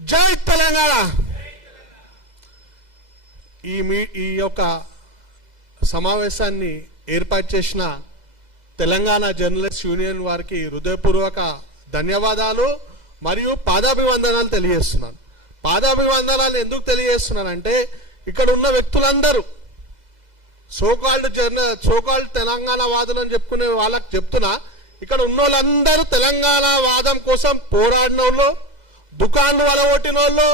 జై తెలంగాణ. ఈ యొక్క సమావేశాన్ని ఏర్పాటు చేసిన తెలంగాణ జర్నలిస్ట్ యూనియన్ వారికి హృదయపూర్వక ధన్యవాదాలు మరియు పాదాభివందనాలు తెలియజేస్తున్నాను. పాదాభివందనాలు ఎందుకు తెలియజేస్తున్నానంటే ఇక్కడ ఉన్న వ్యక్తులందరూ సోకాల్డ్ తెలంగాణ వాదులు అని చెప్పుకునే వాళ్ళకి చెప్తున్నా, ఇక్కడ ఉన్న వాళ్ళందరూ తెలంగాణ వాదం కోసం పోరాడిన వాళ్ళు, దుకాన్లు వలగొట్టిన వాళ్ళు,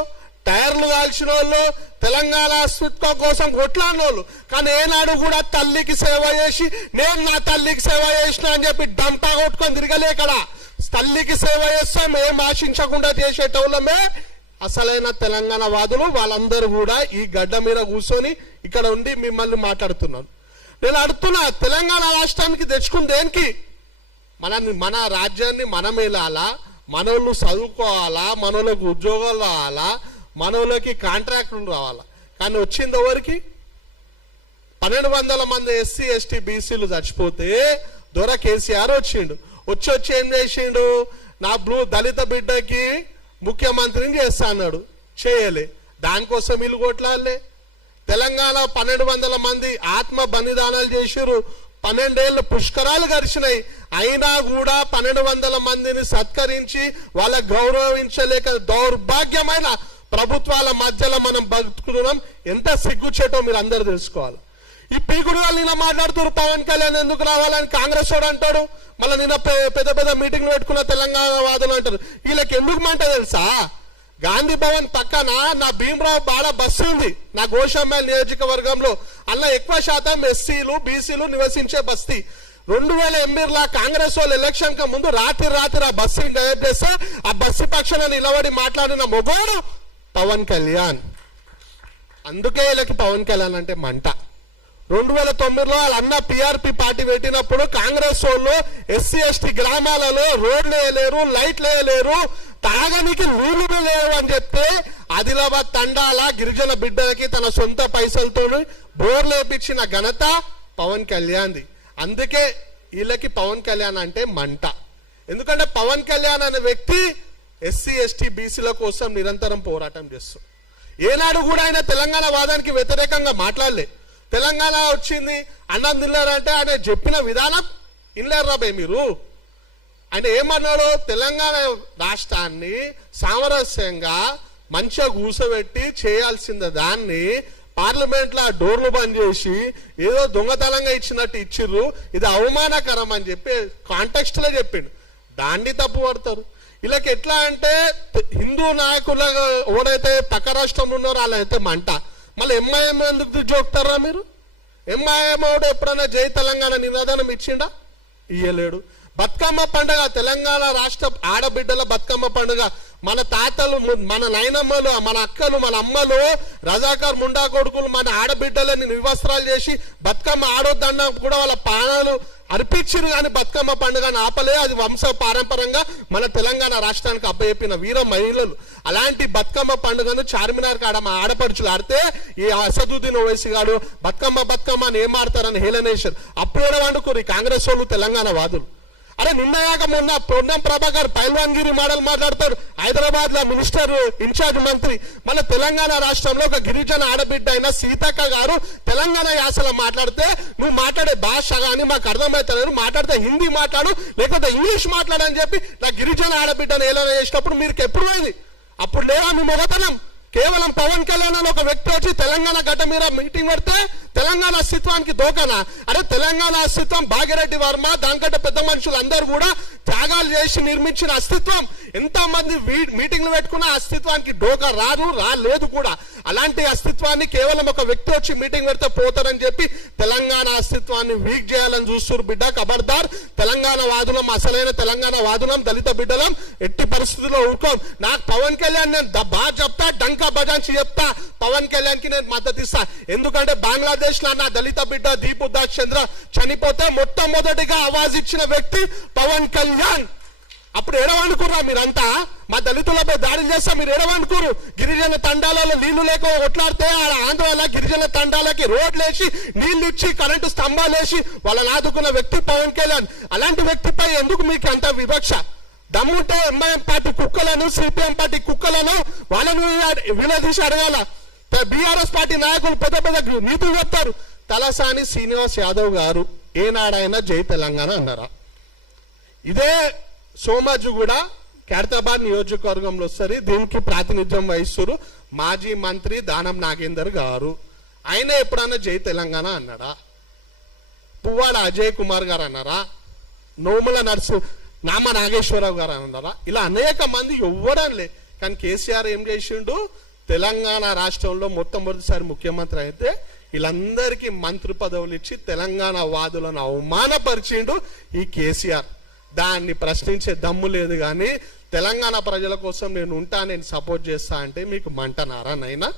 టైర్లు కాల్చిన వాళ్ళు, తెలంగాణ అస్తిత్వం కోసం కొట్లాడిన వాళ్ళు, కానీ ఏనాడు కూడా తల్లికి సేవ చేసి నేను నా తల్లికి సేవ చేసిన అని చెప్పి డంపా కొట్టుకొని తిరగలేకడా. తల్లికి సేవ చేస్తాం ఏం ఆశించకుండా చేసేటోళ్ళమే అసలైన తెలంగాణ వాదులు. వాళ్ళందరూ కూడా ఈ గడ్డ మీద కూర్చొని ఇక్కడ ఉండి మిమ్మల్ని మాట్లాడుతున్నాను. నేను అడుగుతున్నా, తెలంగాణ రాష్ట్రానికి తెచ్చుకుని దేనికి? మన రాజ్యాన్ని మనం వెళ్ళాలా, మనోళ్ళు చదువుకోవాలా, మనోళ్ళకి ఉద్యోగాలు రావాలా, మనోళ్ళకి కాంట్రాక్టులు రావాలా. కానీ వచ్చింది ఎవరికి? 1200 మంది ఎస్సీ ఎస్టీ బీసీలు చచ్చిపోతే దొర కేసీఆర్ వచ్చిండు. వచ్చి ఏం చేసిండు? నా దళిత బిడ్డకి ముఖ్యమంత్రిని చేస్తా అన్నాడు, చేయలే. దానికోసం వీళ్ళు కొట్లాడలే. తెలంగాణ 1200 మంది ఆత్మ బలిదానాలు చేసిరు. 12 ఏళ్ళు పుష్కరాలు గడిచినాయి. అయినా కూడా 1200 మందిని సత్కరించి వాళ్ళ గౌరవించలేక దౌర్భాగ్యమైన ప్రభుత్వాల మధ్యలో మనం బతుకుతున్నాం. ఎంత సిగ్గుచేటో మీరు అందరూ తెలుసుకోవాలి. ఈ పీకుడు వాళ్ళు నిన్న మాట్లాడుతున్నారు, పవన్ కళ్యాణ్ ఎందుకు రావాలని కాంగ్రెస్ వాడు అంటాడు. మళ్ళీ నిన్న పెద్ద పెద్ద మీటింగ్లు పెట్టుకున్న తెలంగాణ వాదులు అంటారు. వీళ్ళకి ఎందుకు మాట తెలుసా? గాంధీ భవన్ పక్కన నా భీమరావు బాడ బస్సు ఉంది, నా గోషామల్ నియోజకవర్గంలో. అలా ఎక్కువ శాతం ఎస్సీలు బీసీలు నివసించే బస్తీ. 2008లో కాంగ్రెస్ వాళ్ళు ఎలక్షన్ కి ముందు రాత్రి ఆ బస్సుని డైవర్ట్ చేస్తే ఆ బస్సు పక్షాన నిలబడి మాట్లాడిన మొగోడు పవన్ కళ్యాణ్. అందుకే వీళ్ళకి పవన్ కళ్యాణ్ అంటే మంట. 2009లో వాళ్ళ అన్న పిఆర్పి పార్టీ పెట్టినప్పుడు కాంగ్రెస్ వాళ్ళు ఎస్సీ ఎస్టీ గ్రామాలలో రోడ్లు వేయలేరు, లైట్లు వేయలేరు, తాగనికి నీళ్లు లేవు అని చెప్తే ఆదిలాబాద్ తండాల గిరిజన బిడ్డలకి తన సొంత పైసలతో బోర్లు వేపించిన ఘనత పవన్ కళ్యాణ్ది. అందుకే వీళ్ళకి పవన్ కళ్యాణ్ అంటే మంట. ఎందుకంటే పవన్ కళ్యాణ్ అనే వ్యక్తి ఎస్సీ ఎస్టీ బీసీల కోసం నిరంతరం పోరాటం చేస్తాడు. ఏనాడు కూడా ఆయన తెలంగాణ వాదానికి వ్యతిరేకంగా మాట్లాడలే. తెలంగాణ వచ్చింది అన్నం తిన్నారంటే ఆయన చెప్పిన విధానం ఇన్లేరు రాబాయ్ మీరు. ఆయన ఏమన్నాడు? తెలంగాణ రాష్ట్రాన్ని సామరస్యంగా మంచిగా కూర్చోబెట్టి చేయాల్సిన దాన్ని పార్లమెంట్ లో డోర్లు బంద్ చేసి ఏదో దొంగతనంగా ఇచ్చినట్టు ఇచ్చిర్రు, ఇది అవమానకరం అని చెప్పి కాంటెక్స్ట్ లో చెప్పిండు. దాన్ని తప్పు పడతారు. వీళ్ళకి ఎట్లా అంటే హిందూ నాయకులు ఎవరైతే పక్క రాష్ట్రంలో ఉన్నారో వాళ్ళైతే మంట. మళ్ళీ ఎంఐఎం ఎందుకు జోక్తారా మీరు? ఎంఐఎం వాడు ఎప్పుడైనా జై తెలంగాణ నినాదనం ఇచ్చిండా? ఇయ్యలేడు. బతుకమ్మ పండుగ, తెలంగాణ రాష్ట్ర ఆడబిడ్డల బతుకమ్మ పండుగ, మన తాతలు, మన నాయనమ్మలు, మన అక్కలు, మన అమ్మలు, రజాకార్ ముండా కొడుకులు మన ఆడబిడ్డలని నిర్వస్త్రాలు చేసి బతుకమ్మ ఆడొద్దన్నా కూడా వాళ్ళ ప్రాణాలు అర్పించారు. కానీ బతుకమ్మ పండుగను ఆపలే. అది వంశ పారంపరంగా మన తెలంగాణ రాష్ట్రానికి అప్పచెప్పిన వీర మహిళలు. అలాంటి బతుకమ్మ పండుగను చార్మినార్ కాడ మా ఆడపడుచులు ఆడితే ఈ అసదుద్దీన్ ఓవైసీ గారు బతుకమ్మ అని ఏం ఆడతారని హేళనేశారు. అప్పుడు వండుకోరు కాంగ్రెస్ వాళ్ళు తెలంగాణ వాదులు. అరే నిన్నయాక మొన్న పొన్నం ప్రభాకర్ పైల్వాన్గిరి మోడల్ మాట్లాడతారు. హైదరాబాద్ లో మినిస్టర్ ఇన్ఛార్జ్ మంత్రి. మన తెలంగాణ రాష్ట్రంలో ఒక గిరిజన ఆడబిడ్డ అయిన సీతక్క గారు తెలంగాణ యాసలో మాట్లాడితే నువ్వు మాట్లాడే భాష కానీ మాకు అర్థమవుతలేదు, మాట్లాడితే హిందీ మాట్లాడు లేకపోతే ఇంగ్లీష్ మాట్లాడని చెప్పి నా గిరిజన ఆడబిడ్డను ఏదైనా చేసినప్పుడు మీరు ఎప్పుడు పోయింది? అప్పుడు లేదా మీ మొగతనం? కేవలం పవన్ కళ్యాణ్ అని ఒక వ్యక్తి వచ్చి తెలంగాణ గడ్డ మీద మీటింగ్ పెడితే తెలంగాణ అస్తిత్వానికి దోకనా? అరే తెలంగాణ అస్తిత్వం భాగ్యరెడ్డి వర్మ దానికంటే పెద్ద మనుషులు అందరూ కూడా త్యాగాలు చేసి నిర్మించిన అస్తిత్వం. ఎంతమంది మీటింగ్లు పెట్టుకున్న అస్తిత్వానికి డోకా రాలేదు కూడా. అలాంటి అస్తిత్వాన్ని కేవలం ఒక వ్యక్తి వచ్చి మీటింగ్ పెడితే పోతారని చెప్పి తెలంగాణ అస్తిత్వాన్ని వీక్ చేయాలని చూస్తున్నారు. బిడ్డ ఖబర్దార్, తెలంగాణ వాదులం, అసలైన తెలంగాణ వాదులం, దళిత బిడ్డలం ఎట్టి పరిస్థితుల్లో ఊరుకోం. నాకు పవన్ కళ్యాణ్ నేను బాగా చెప్తా, డంకా బజాంచి చెప్తా, పవన్ కళ్యాణ్ కి నేను మద్దతు ఇస్తా. ఎందుకంటే బంగ్లాదేశ్ లో నా దళిత బిడ్డ దీప్ ఉదాస్ చంద్ర చనిపోతే మొట్టమొదటిగా ఆవాజ్ ఇచ్చిన వ్యక్తి పవన్ కళ్యాణ్. అప్పుడు ఏడవనుకుర్రా మీరంతా? మా దళితులపై దాడులు చేస్తా మీరు ఏడవనుకోరు? గిరిజన తండాలలో నీళ్లు లేక కొట్లాడితే ఆంధ్రాలో గిరిజన తండాలకి రోడ్లు వేసి నీళ్లు ఇచ్చి కరెంటు స్తంభాలు వేసి వాళ్ళని ఆదుకున్న వ్యక్తి పవన్ కళ్యాణ్. అలాంటి వ్యక్తిపై ఎందుకు మీకు అంత వివక్ష? దమ్ముంటే ఎంఐఎం పార్టీ కుక్కలను, సిపిఎం పార్టీ కుక్కలను వాళ్ళను వినదీసి అడగాల. బీఆర్ఎస్ పార్టీ నాయకులు పెద్ద పెద్ద నీతులు చెప్తారు. తలసాని శ్రీనివాస్ యాదవ్ గారు ఏనాడైనా జై తెలంగాణ అన్నారా? ఇదే సోమాజు కూడా ఖైరతాబాద్ నియోజకవర్గంలో వస్తుంది. దీనికి ప్రాతినిధ్యం వహిస్తారు మాజీ మంత్రి దానం నాగేందర్ గారు. ఆయన ఎప్పుడన్నా జై తెలంగాణ అన్నారా? పువ్వాడ అజయ్ కుమార్ గారు అన్నారా? నోముల నామ నాగేశ్వరరావు గారు అన్నారా? ఇలా అనేక మంది ఎవ్వరనిలే. కానీ కేసీఆర్ ఏం చేసిండు? తెలంగాణ రాష్ట్రంలో మొట్టమొదటిసారి ముఖ్యమంత్రి అయితే వీళ్ళందరికీ మంత్రి పదవులు ఇచ్చి తెలంగాణ వాదులను అవమానపరిచిండు ఈ కేసీఆర్. దాన్ని ప్రశ్నించే దమ్ము లేదు. కానీ తెలంగాణ ప్రజల కోసం నేను ఉంటా, నేను సపోర్ట్ చేస్తా అంటే మీకు మంటనారా నైనా?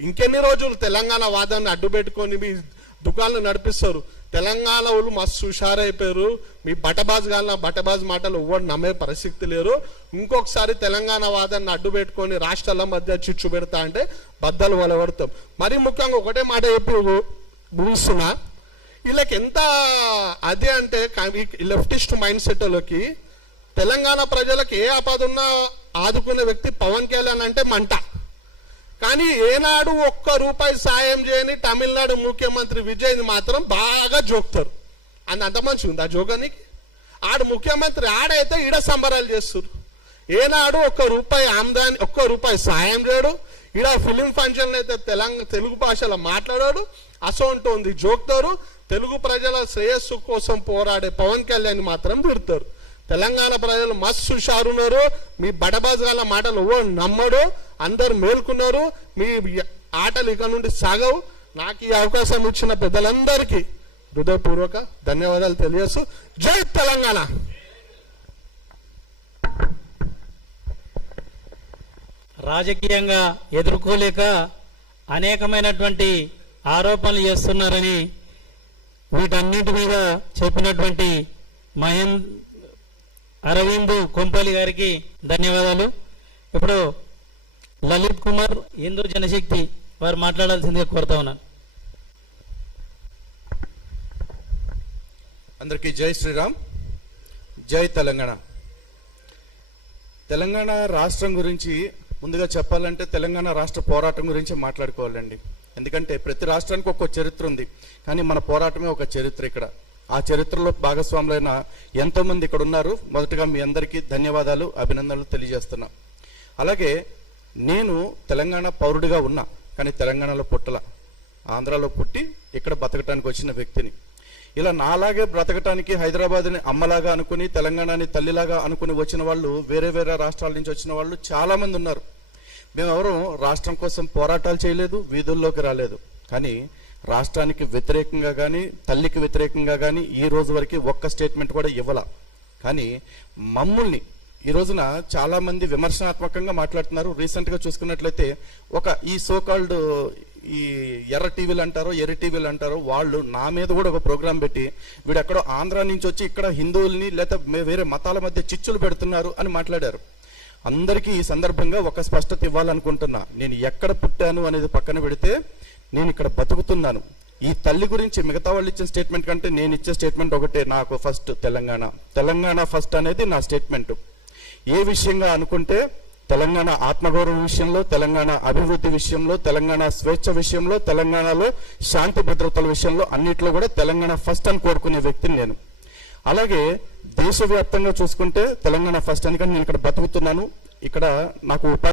ఇంకెన్ని రోజులు తెలంగాణ వాదాన్ని అడ్డు పెట్టుకొని మీ దుకాణాలు నడిపిస్తారు? తెలంగాణ వాళ్ళు మస్తు హుషారైపోయారు. మీ బటబాజ్ మాటలు ఎవ్వరు నమ్మే పరిస్థితి లేరు. ఇంకొకసారి తెలంగాణ వాదాన్ని అడ్డు పెట్టుకొని రాష్ట్రాల మధ్య చిచ్చు పెడతా అంటే బద్దలు వలవడతాం. మరి ముఖ్యంగా ఒకటే మాట చెప్పి ముగిస్తున్నా, వీళ్ళకి ఎంత అదే అంటే లెఫ్టిస్ట్ మైండ్ సెట్లోకి తెలంగాణ ప్రజలకు ఏ ఆపద ఉన్నా ఆదుకునే వ్యక్తి పవన్ కళ్యాణ్ అంటే మంట. కానీ ఏనాడు ₹1 సాయం చేయని తమిళనాడు ముఖ్యమంత్రి విజయ్ని మాత్రం బాగా జోక్తారు. అంత మంచి ఉంది ఆ జోగానికి. ఆడు ముఖ్యమంత్రి ఆడైతే ఈడ సంబరాలు చేస్తారు. ఏనాడు ₹1 ఆమ్దాని ₹1 సాయం చేయడు. ఈడ ఫిలిం ఫంక్షన్ అయితే తెలుగు భాషలో మాట్లాడాడు. అసోంటోంది జోక్తారు. తెలుగు ప్రజల శ్రేయస్సు కోసం పోరాడే పవన్ కళ్యాణ్ మాత్రం తిడతారు. తెలంగాణ ప్రజలు మస్తు హుషారున్నారు. మీ బడబాజాల మాటలు నమ్మడు. అందరు మేల్కున్నారు. మీ ఆటలు ఇక నుండి సాగవు. నాకు ఈ అవకాశం ఇచ్చిన పెద్దలందరికీ హృదయపూర్వక ధన్యవాదాలు తెలియజేస్తూ జై తెలంగాణ. రాజకీయంగా ఎదుర్కోలేక అనేకమైనటువంటి ఆరోపణలు చేస్తున్నారని వీటన్నింటి మీద చెప్పినటువంటి అరవింద్ కొంపల్లి గారికి ధన్యవాదాలు. ఇప్పుడు లలిత్ కుమార్ హిందూ జనశక్తి వారు మాట్లాడాల్సిందిగా కోరుతా ఉన్నాను. అందరికీ జై శ్రీరామ్, జై తెలంగాణ. తెలంగాణ రాష్ట్రం గురించి ముందుగా చెప్పాలంటే తెలంగాణ రాష్ట్ర పోరాటం గురించి మాట్లాడుకోవాలండి. ఎందుకంటే ప్రతి రాష్ట్రానికి ఒక్కో చరిత్ర ఉంది. కానీ మన పోరాటమే ఒక చరిత్ర. ఇక్కడ ఆ చరిత్రలో భాగస్వాములైన ఎంతోమంది ఇక్కడ ఉన్నారు. మొదటగా మీ అందరికీ ధన్యవాదాలు, అభినందనలు తెలియజేస్తున్నా. అలాగే నేను తెలంగాణ పౌరుడిగా ఉన్నా, కానీ తెలంగాణలో పుట్టల. ఆంధ్రాలో పుట్టి ఇక్కడ బతకటానికి వచ్చిన వ్యక్తిని. ఇలా నాలాగే బ్రతకటానికి హైదరాబాద్ని అమ్మలాగా అనుకుని, తెలంగాణని తల్లిలాగా అనుకుని వచ్చిన వాళ్ళు, వేరే వేరే రాష్ట్రాల నుంచి వచ్చిన వాళ్ళు చాలామంది ఉన్నారు. మేమెవరూ రాష్ట్రం కోసం పోరాటాలు చేయలేదు, వీధుల్లోకి రాలేదు. కానీ రాష్ట్రానికి వ్యతిరేకంగా కానీ, తల్లికి వ్యతిరేకంగా కానీ ఈ రోజు వరకు ఒక్క స్టేట్మెంట్ కూడా ఇవ్వాల. కానీ మమ్మల్ని ఈ రోజున చాలా మంది విమర్శనాత్మకంగా మాట్లాడుతున్నారు. రీసెంట్గా చూసుకున్నట్లయితే ఈ సోకాల్డ్ ఈ ఎర్ర టీవీలు అంటారో, ఎర్ర టీవీలు అంటారో, వాళ్ళు నా మీద కూడా ఒక ప్రోగ్రాం పెట్టి వీడు ఎక్కడో ఆంధ్ర నుంచి వచ్చి ఇక్కడ హిందువుల్ని లేదా వేరే మతాల మధ్య చిచ్చులు పెడుతున్నారు అని మాట్లాడారు. అందరికీ ఈ సందర్భంగా ఒక స్పష్టత ఇవ్వాలనుకుంటున్నా. నేను ఎక్కడ పుట్టాను అనేది పక్కన పెడితే నేను ఇక్కడ బతుకుతున్నాను. ఈ తల్లి గురించి మిగతా వాళ్ళు ఇచ్చిన స్టేట్మెంట్ కంటే నేను ఇచ్చే స్టేట్మెంట్ ఒకటే. నాకు ఫస్ట్ తెలంగాణ ఫస్ట్ అనేది నా స్టేట్మెంట్. ఏ విషయంగా అనుకుంటే తెలంగాణ ఆత్మగౌరవం విషయంలో, తెలంగాణ అభివృద్ధి విషయంలో, తెలంగాణ స్వేచ్ఛ విషయంలో, తెలంగాణలో శాంతి భద్రతల విషయంలో అన్నిట్లో కూడా తెలంగాణ ఫస్ట్ అని కోరుకునే వ్యక్తిని నేను. అలాగే దేశవ్యాప్తంగా చూసుకుంటే తెలంగాణ ఫస్ట్ అని. కానీ నేను ఇక్కడ బతుకుతున్నాను. ఇక్కడ నాకు